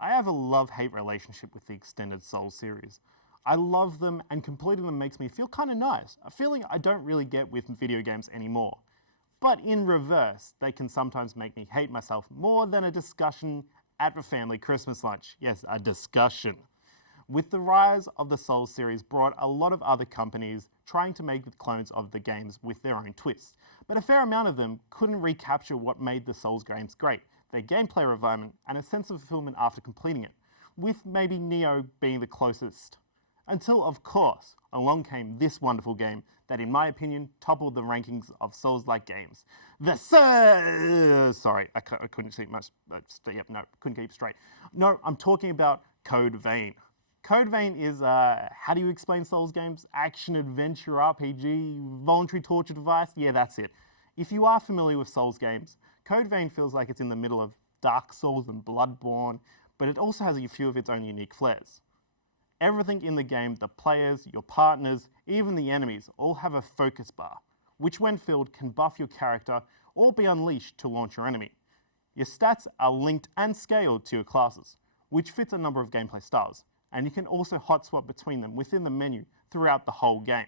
I have a love-hate relationship with the extended Souls series. I love them, and completing them makes me feel kind of nice, a feeling I don't really get with video games anymore. But in reverse, they can sometimes make me hate myself more than a discussion at a family Christmas lunch. Yes, a discussion. With the rise of the Souls series brought a lot of other companies trying to make clones of the games with their own twists, but a fair amount of them couldn't recapture what made the Souls games great, their gameplay refinement and a sense of fulfillment after completing it, with maybe Neo being the closest. Until, of course, along came this wonderful game that, in my opinion, toppled the rankings of Souls-like games. Sorry, I couldn't see much. Couldn't keep straight. No, I'm talking about Code Vein. Code Vein is, how do you explain Souls games? Action, adventure, RPG, voluntary torture device? Yeah, that's it. If you are familiar with Souls games, Code Vein feels like it's in the middle of Dark Souls and Bloodborne, but it also has a few of its own unique flares. Everything in the game, the players, your partners, even the enemies, all have a focus bar, which when filled can buff your character or be unleashed to launch your enemy. Your stats are linked and scaled to your classes, which fits a number of gameplay styles, and you can also hot swap between them within the menu throughout the whole game.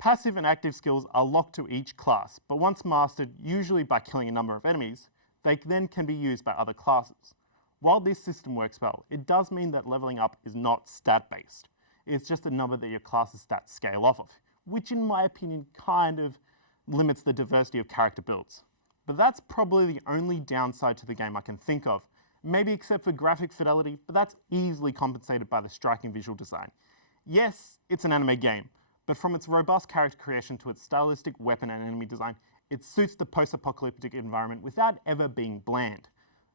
Passive and active skills are locked to each class, but once mastered, usually by killing a number of enemies, they then can be used by other classes. While this system works well, it does mean that leveling up is not stat-based. It's just a number that your class's stats scale off of, which in my opinion kind of limits the diversity of character builds. But that's probably the only downside to the game I can think of, maybe except for graphic fidelity, but that's easily compensated by the striking visual design. Yes, it's an anime game, but from its robust character creation to its stylistic weapon and enemy design, it suits the post-apocalyptic environment without ever being bland.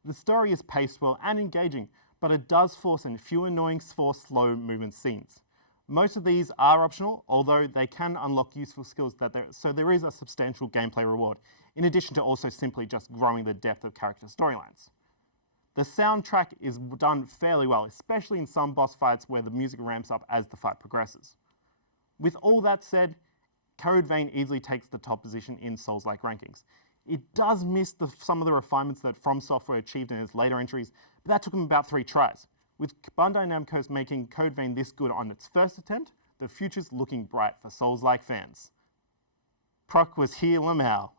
The story is paced well and engaging, but it does force a few annoying slow movement scenes. Most of these are optional, although they can unlock useful skills so there is a substantial gameplay reward, in addition to also simply just growing the depth of character storylines. The soundtrack is done fairly well, especially in some boss fights where the music ramps up as the fight progresses. With all that said, Code Vein easily takes the top position in Souls-like rankings. It does miss some of the refinements that From Software achieved in its later entries, but that took them about 3 tries. With Bandai Namco making Code Vein this good on its first attempt, the future's looking bright for Souls-like fans. Proc was here, Lamau.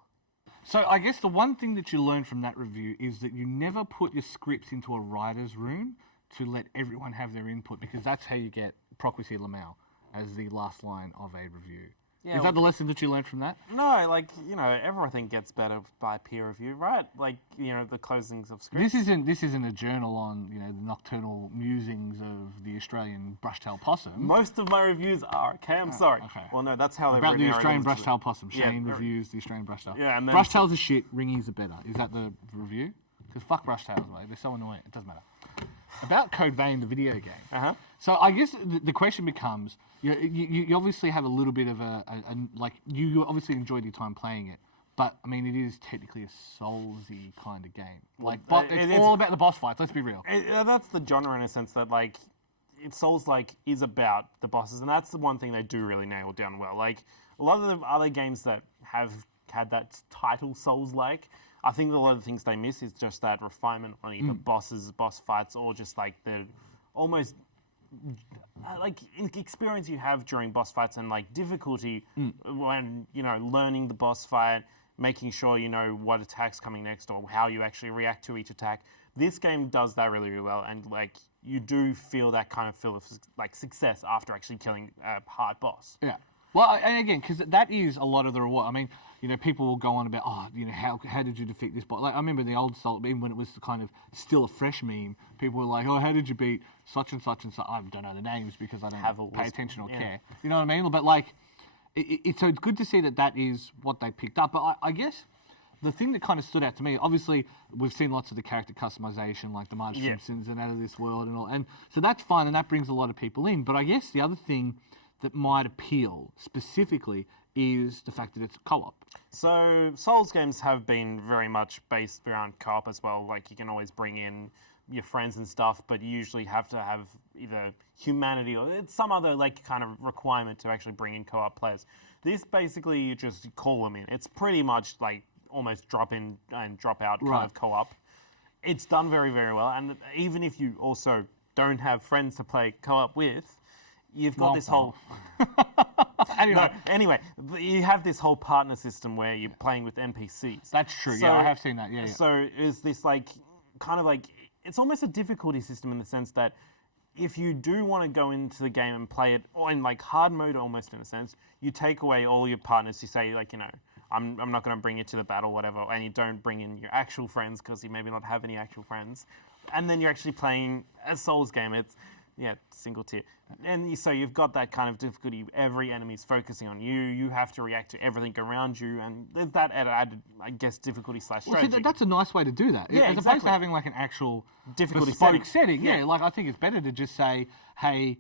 So I guess the one thing that you learned from that review is that you never put your scripts into a writer's room to let everyone have their input, because that's how you get Proc was here, Lamau as the last line of a review. Yeah, is that the lesson that you learned from that? No, everything gets better by peer review, right? The closings of scripts. This isn't a journal on, the nocturnal musings of the Australian brushtail possum. Most of my reviews are, okay, I'm sorry. Okay. Well, no, that's how they've about the Australian brushtail possum. Shane reviews the Australian brushtail. Yeah, and then brushtails are shit, ringies are better. Is that the review? Because fuck brushtails, mate. They're so annoying. It doesn't matter. About Code Vein, the video game. So I guess the question becomes, you obviously have a little bit of you obviously enjoyed your time playing it, but I mean, it is technically a Soulsy kind of game. It's all about the boss fights, let's be real. That's the genre in a sense that it's Souls-like is about the bosses, and that's the one thing they do really nail down well. A lot of the other games that have had that title Souls-like, I think a lot of the things they miss is just that refinement on either boss fights, or just the almost experience you have during boss fights and difficulty when learning the boss fight, making sure you know what attack's coming next or how you actually react to each attack. This game does that really, really well, and you do feel that kind of feel of success after actually killing a hard boss. Yeah. Well, and again, because that is a lot of the reward. I mean, people will go on about, how did you defeat this boss? I remember the old Soul, even when it was kind of still a fresh meme, people were like, oh, how did you beat such and such and such? I don't know the names because I don't pay attention or care. You know what I mean? But so it's good to see that is what they picked up. But I guess the thing that kind of stood out to me, obviously, we've seen lots of the character customization, like the Marge Simpsons and Out of This World and all. And so that's fine, and that brings a lot of people in. But I guess the other thing that might appeal specifically is the fact that it's co-op. So Souls games have been very much based around co-op as well. You can always bring in your friends and stuff, but you usually have to have either humanity or it's some other kind of requirement to actually bring in co-op players. This basically you just call them in. It's pretty much almost drop in and drop out kind of co-op. it's done very, very well. And even if you also don't have friends to play co-op with, you've got this whole... Anyway, you have this whole partner system where you're playing with NPCs. That's true. Yeah, I have seen that. Yeah. So is this it's almost a difficulty system in the sense that if you do want to go into the game and play it in like hard mode, almost in a sense, you take away all your partners. You say like, I'm not going to bring you to the battle, whatever, and you don't bring in your actual friends because you maybe not have any actual friends, and then you're actually playing a Souls game. It's single tier. And so you've got that kind of difficulty. Every enemy's focusing on you. You have to react to everything around you. And there's that added, I guess, difficulty / strategy. Well, that's a nice way to do that. Yeah, As opposed exactly. to having like an actual difficulty setting. Yeah, like I think it's better to just say, hey,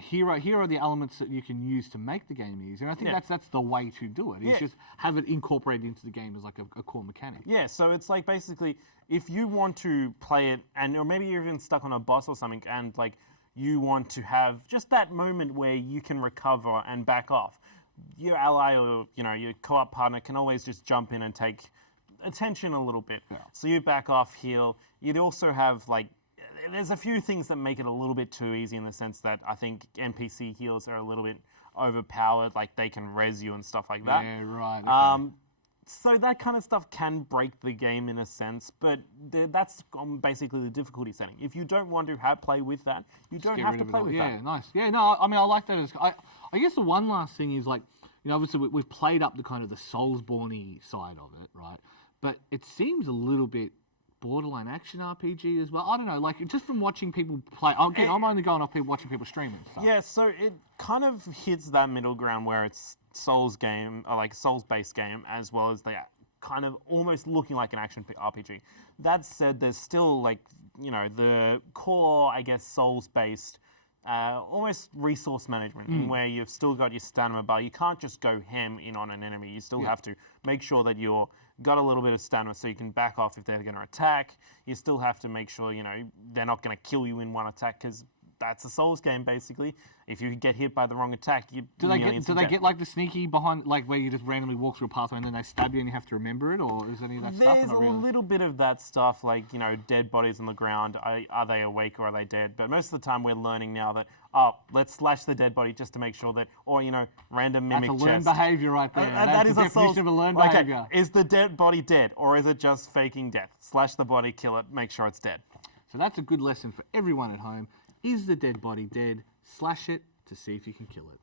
here are the elements that you can use to make the game easier. And I think that's the way to do it. Is just have it incorporated into the game as like a core mechanic. Yeah, so it's like basically if you want to play it, or maybe you're even stuck on a boss or something, and like you want to have just that moment where you can recover and back off, your ally or your co-op partner can always just jump in and take attention a little bit. Yeah. So you back off, heal. You'd also have like, there's a few things that make it a little bit too easy in the sense that I think NPC heals are a little bit overpowered, like they can res you and stuff like that. Yeah, right. Okay. So that kind of stuff can break the game in a sense, but that's basically the difficulty setting. If you don't want to play with that, you don't have to play with that. Yeah, nice. Yeah, no, I mean, I like that. I guess the one last thing is like, obviously we've played up the kind of the Soulsborne-y side of it, right? But it seems a little bit borderline action RPG as well. I don't know, like just from watching people play. Again, I'm only going off watching people stream and stuff. Yeah, so it kind of hits that middle ground where it's Souls game, or like Souls-based game, as well as the kind of almost looking like an action RPG. That said, there's still like, the core, I guess, Souls-based, almost resource management, in where you've still got your stamina bar. You can't just go ham in on an enemy. You still have to make sure that you're got a little bit of stamina so you can back off if they're going to attack. You still have to make sure, they're not going to kill you in one attack, because that's a Souls game, basically. If you get hit by the wrong attack, do they get like the sneaky behind, like where you just randomly walk through a pathway and then they stab you and you have to remember it, or is any of that stuff? There's a little bit of that stuff, like dead bodies on the ground. Are they awake or are they dead? But most of the time, we're learning now that let's slash the dead body just to make sure that, or random mimic chest. That's a learned behavior right there. That is the a definition of a learned behavior. Is the dead body dead, or is it just faking death? Slash the body, kill it, make sure it's dead. So that's a good lesson for everyone at home. Is the dead body dead? Slash it to see if you can kill it.